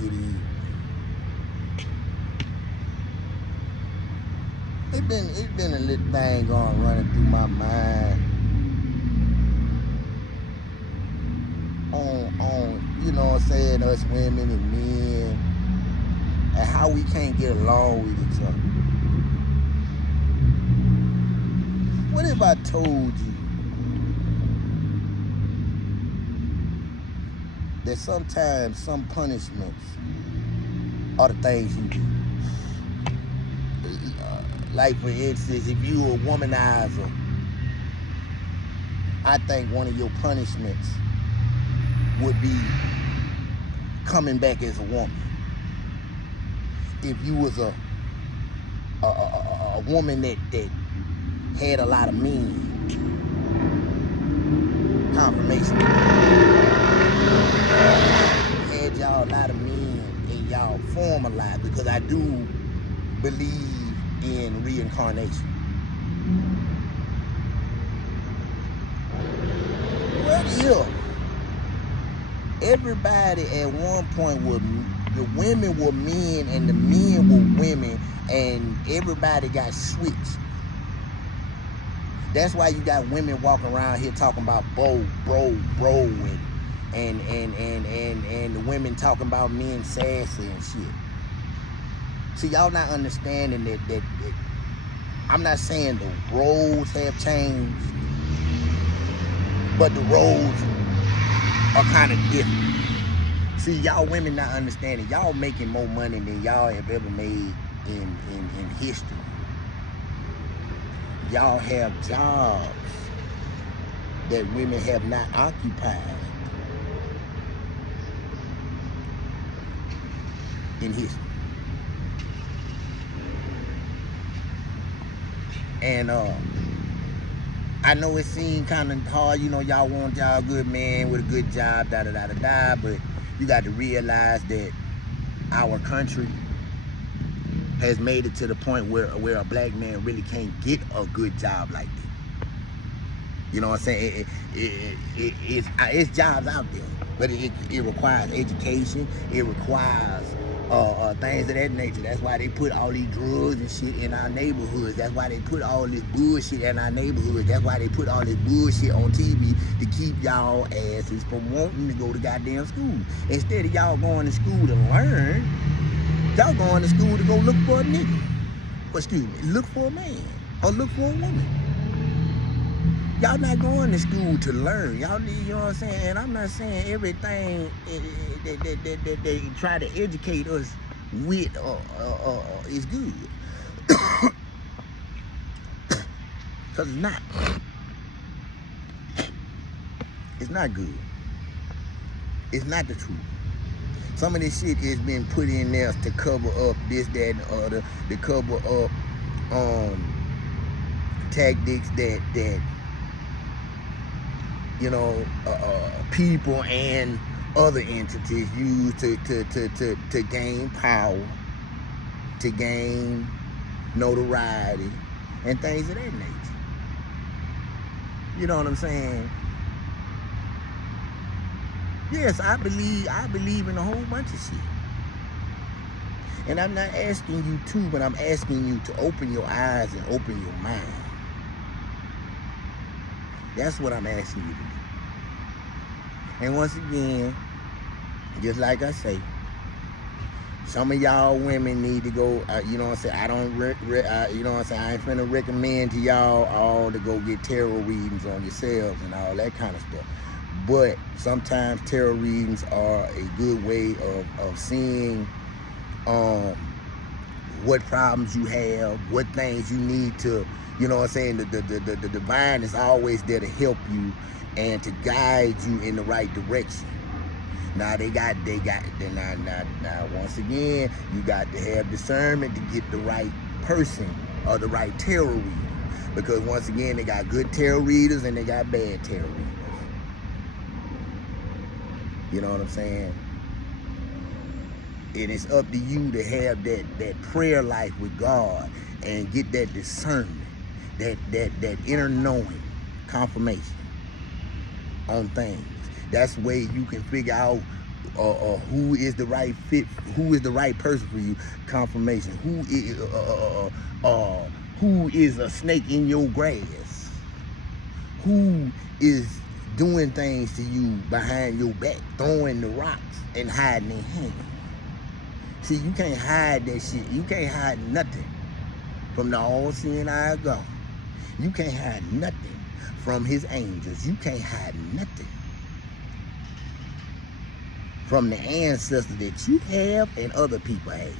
good evening. It's been a little thing running through my mind on you know what I'm saying, us women and men, and how we can't get along with each other. What if I told you that sometimes some punishments are the things you do? Like, for instance, if you a womanizer, I think one of your punishments would be coming back as a woman. If you was a woman that had a lot of men, confirmation, had y'all a lot of men in y'all former life, because I do believe in reincarnation. What if everybody at one point the women were men and the men were women, and everybody got switched? That's why you got women walking around here talking about bro, and the women talking about men sassy and shit. See, y'all not understanding that I'm not saying the roles have changed, but the roles are kind of different. See, y'all women not understanding. Y'all making more money than y'all have ever made in history. Y'all have jobs that women have not occupied in history. And I know it seemed kind of hard, y'all want y'all good man with a good job, but you got to realize that our country has made it to the point where a black man really can't get a good job like that. You know what I'm saying? It's jobs out there, but it requires education. It requires things of that nature. That's why they put all these drugs and shit in our neighborhoods. That's why they put all this bullshit in our neighborhoods. That's why they put all this bullshit on TV to keep y'all asses from wanting to go to goddamn school. Instead of y'all going to school to learn, y'all going to school to go look for a nigga. Look for a man or look for a woman. Y'all not going to school to learn. Y'all, you know what I'm saying? And I'm not saying everything that they try to educate us with is good. Because it's not. It's not good. It's not the truth. Some of this shit has been put in there to cover up this, that, and the other, to cover up tactics that people and other entities use to gain power, to gain notoriety, and things of that nature. You know what I'm saying? Yes, I believe in a whole bunch of shit. And I'm not asking you to, but I'm asking you to open your eyes and open your mind. That's what I'm asking you to do. And once again, just like I say, some of y'all women need to go, you know what I'm saying, I don't, you know what I'm saying, I ain't finna recommend to y'all all to go get tarot readings on yourselves and all that kind of stuff. But sometimes tarot readings are a good way of seeing what problems you have, what things you need to, you know what I'm saying, the divine is always there to help you and to guide you in the right direction. Now now once again, you got to have discernment to get the right person or the right tarot reader. Because once again, they got good tarot readers and they got bad tarot readers. You know what I'm saying? And it's up to you to have that prayer life with God and get that discernment, that inner knowing, confirmation on things. That's the way you can figure out who is the right fit, who is the right person for you, confirmation. Who is a snake in your grass? Who is doing things to you behind your back, throwing the rocks and hiding their hand? See, you can't hide that shit. You can't hide nothing from the all-seeing eye of God. You can't hide nothing from his angels. You can't hide nothing from the ancestors that you have and other people have.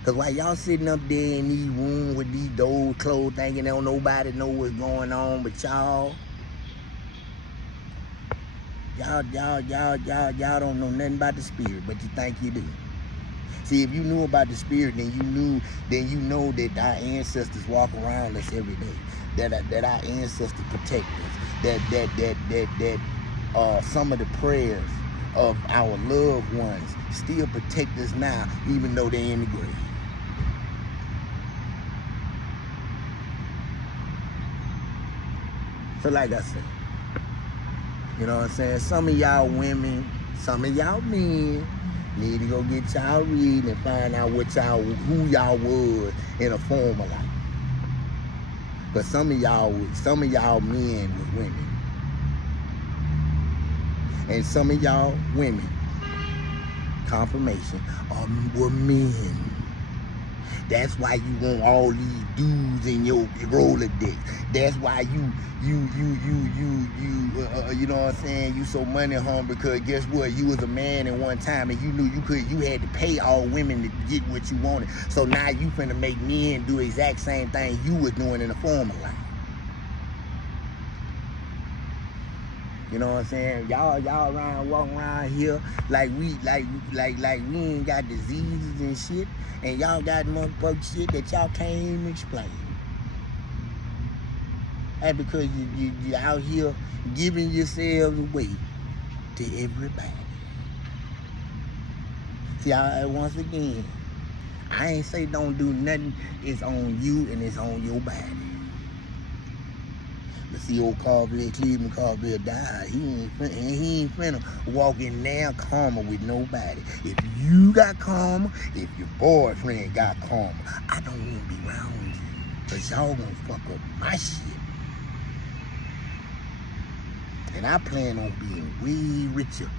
Because while y'all sitting up there in these rooms with these doors closed thinking don't nobody know what's going on but y'all don't know nothing about the spirit, but you think you do. See, if you knew about the spirit, then you know that our ancestors walk around us every day. That our ancestors protect us. That some of the prayers of our loved ones still protect us now, even though they're in the grave. So like I said, you know what I'm saying? Some of y'all women, some of y'all men need to go get y'all reading and find out who y'all was in a former life. But some of y'all men was women. And some of y'all women, confirmation, were men. That's why you want all these dudes in your Rolodex. That's why you know what I'm saying? You so money hungry because guess what? You was a man at one time and you knew you had to pay all women to get what you wanted. So now you finna make men do the exact same thing you was doing in the former life. You know what I'm saying? Y'all walking around here like we ain't got diseases and shit, and y'all got motherfucking shit that y'all can't even explain. That's because you out here giving yourselves away to everybody. See, once again, I ain't say don't do nothing. It's on you and it's on your body. But see, old Cleveland Carville died. He ain't finna walk in there karma with nobody. If you got karma, if your boyfriend got karma, I don't want to be around you. Because y'all gonna fuck up my shit. And I plan on being way richer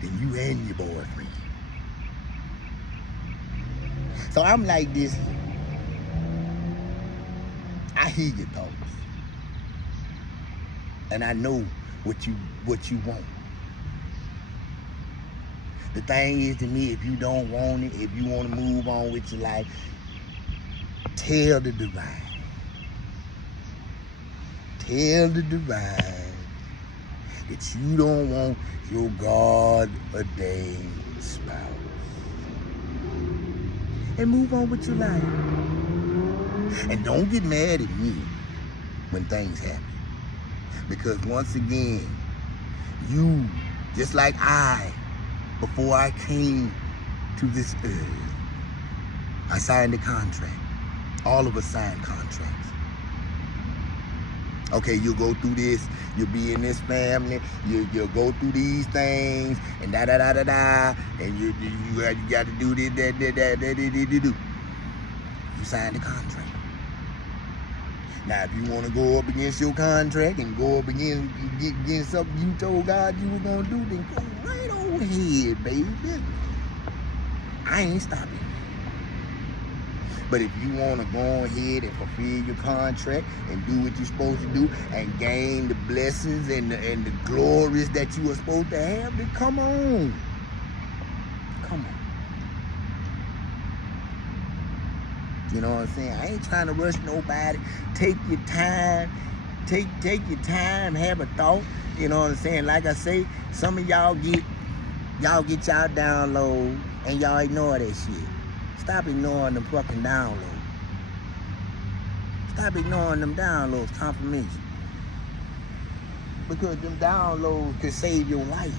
than you and your boyfriend. So I'm like this. I hear your thoughts. And I know what you want. The thing is to me, if you don't want it, if you want to move on with your life, tell the divine. Tell the divine that you don't want your God-ordained spouse. And move on with your life. And don't get mad at me when things happen. Because once again, you, just like I, before I came to this earth, I signed a contract. All of us signed contracts. Okay, you'll go through this, you'll be in this family, you'll go through these things, and da-da-da-da-da, and you got to do this, that. You signed the contract. Now, if you want to go up against your contract and go up against something you told God you were going to do, then go right on ahead, baby. I ain't stopping. But if you want to go ahead and fulfill your contract and do what you're supposed to do and gain the blessings and the glories that you are supposed to have, then come on. Come on. You know what I'm saying? I ain't trying to rush nobody. Take your time. Take your time. Have a thought. You know what I'm saying? Like I say, some of y'all get y'all download and y'all ignore that shit. Stop ignoring them fucking downloads. Stop ignoring them downloads, confirmation. Because them downloads could save your life.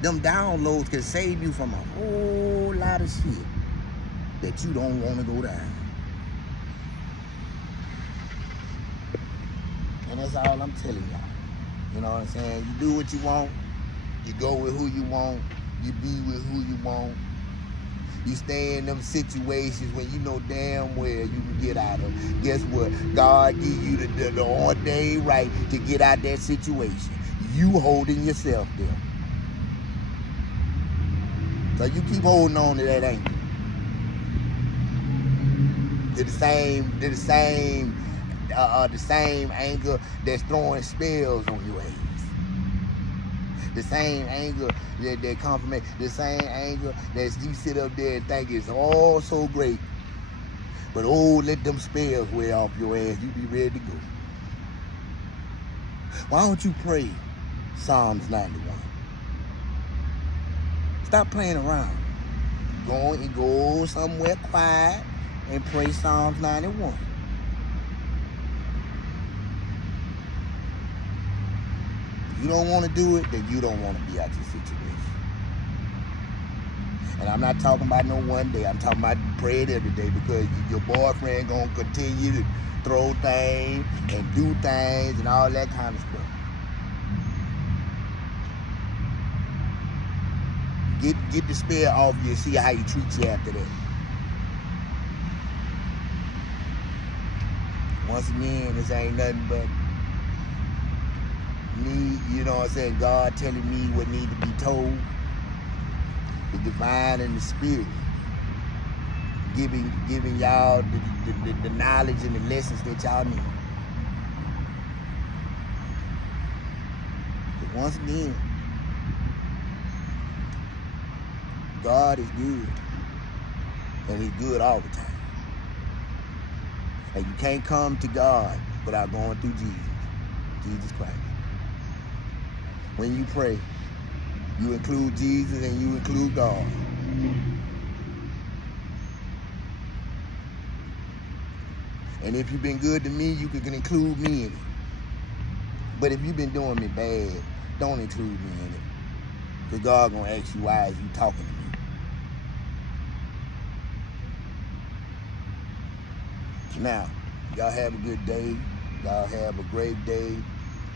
Them downloads could save you from a whole lot of shit that you don't want to go down. And that's all I'm telling y'all. You know what I'm saying? You do what you want. You go with who you want. You be with who you want. You stay in them situations when you know damn well you can get out of. Guess what? God give you the ordained right to get out that situation. You holding yourself there. So you keep holding on to that anchor. To the same anchor that's throwing spells on your ass. The same anger that confirmation, the same anger that you sit up there and think is all so great. But let them spells wear off your ass. You be ready to go. Why don't you pray Psalms 91? Stop playing around. Go somewhere quiet and pray Psalms 91. If you don't want to do it, then you don't want to be out your situation. And I'm not talking about no one day. I'm talking about pray it every day, because your boyfriend going to continue to throw things and do things and all that kind of stuff. Get the spell off you and see how he treats you after that. Once again, this ain't nothing but me, you know what I'm saying, God telling me what need to be told. The divine and the spirit giving y'all the knowledge and the lessons that y'all need. But once again, God is good, and he's good all the time. And you can't come to God without going through Jesus Christ. When you pray, you include Jesus and you include God. And if you've been good to me, you can include me in it. But if you've been doing me bad, don't include me in it. Because God gonna ask you, why is you talking to me? Now, y'all have a good day. Y'all have a great day.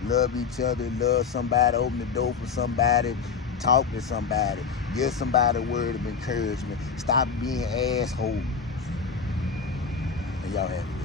Love each other. Love somebody. Open the door for somebody. Talk to somebody. Give somebody a word of encouragement. Stop being assholes. And y'all have a good day.